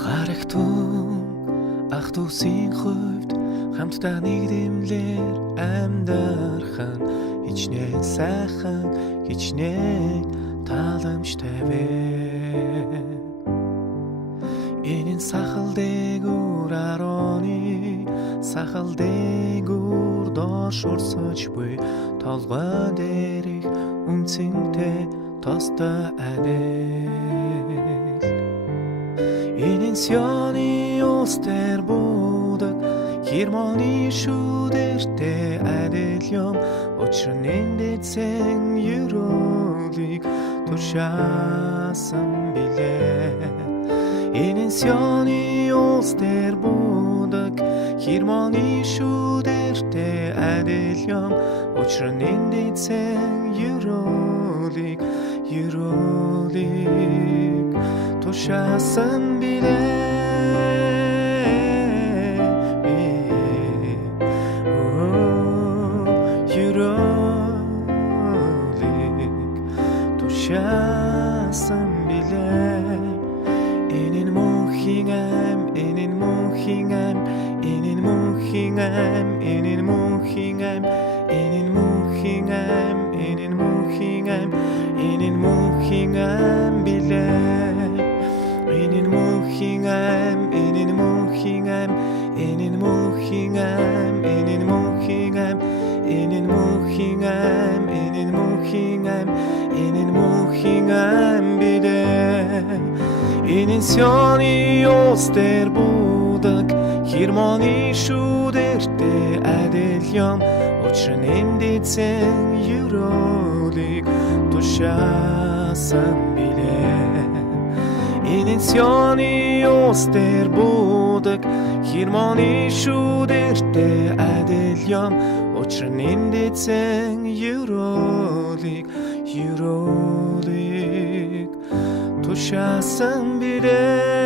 Харагтун ах дүүсийн хувьд хамтдаа нэгдэмлэр амьдархан хичнээн сайхан хичнээн тааламжтай вэ. Энэ сахал дээгүүр ароны сахал дээгүүр доош урсаж буй толгой дээрх үнцэнтэй тостой адил. Энэ сёны улс дээр будаг хермоны шүүдэртэй адил юм. Учир нь эндээсэн ерөөлийг туршаасан билээ. Энэ сёны улс дээр будаг хермоны шүүдэртэй адил юм. Учир нь эндээсэн ерөөлийг туршаасан билээ. Туршаасан билээ. Энэ мөнхийн ам, энэ мөнхийн ам, энэ мөнхийн ам, энэ мөнхийн ам, энэ мөнхийн ам, энэ мөнхийн ам, энэ мөнхийн ам билээ. Энэ мөнхийн ам, энэ мөнхийн ам, энэ мөнхийн ам, энэ мөнхийн ам, энэ мөнхийн ам, энэ мөнхийн ам, энэ мөнхийн ам билээ. Энэ сёны улс дээр будаг хермоны шүүдэртэй адил юм. Учир нь эндээсэн ерөөлийг туршаасан билээ. Энэ сёны улс дээр будаг хермоны шүүдэртэй адил юм. Учир нь эндээсэн ерөөлийг туршаасан билээ.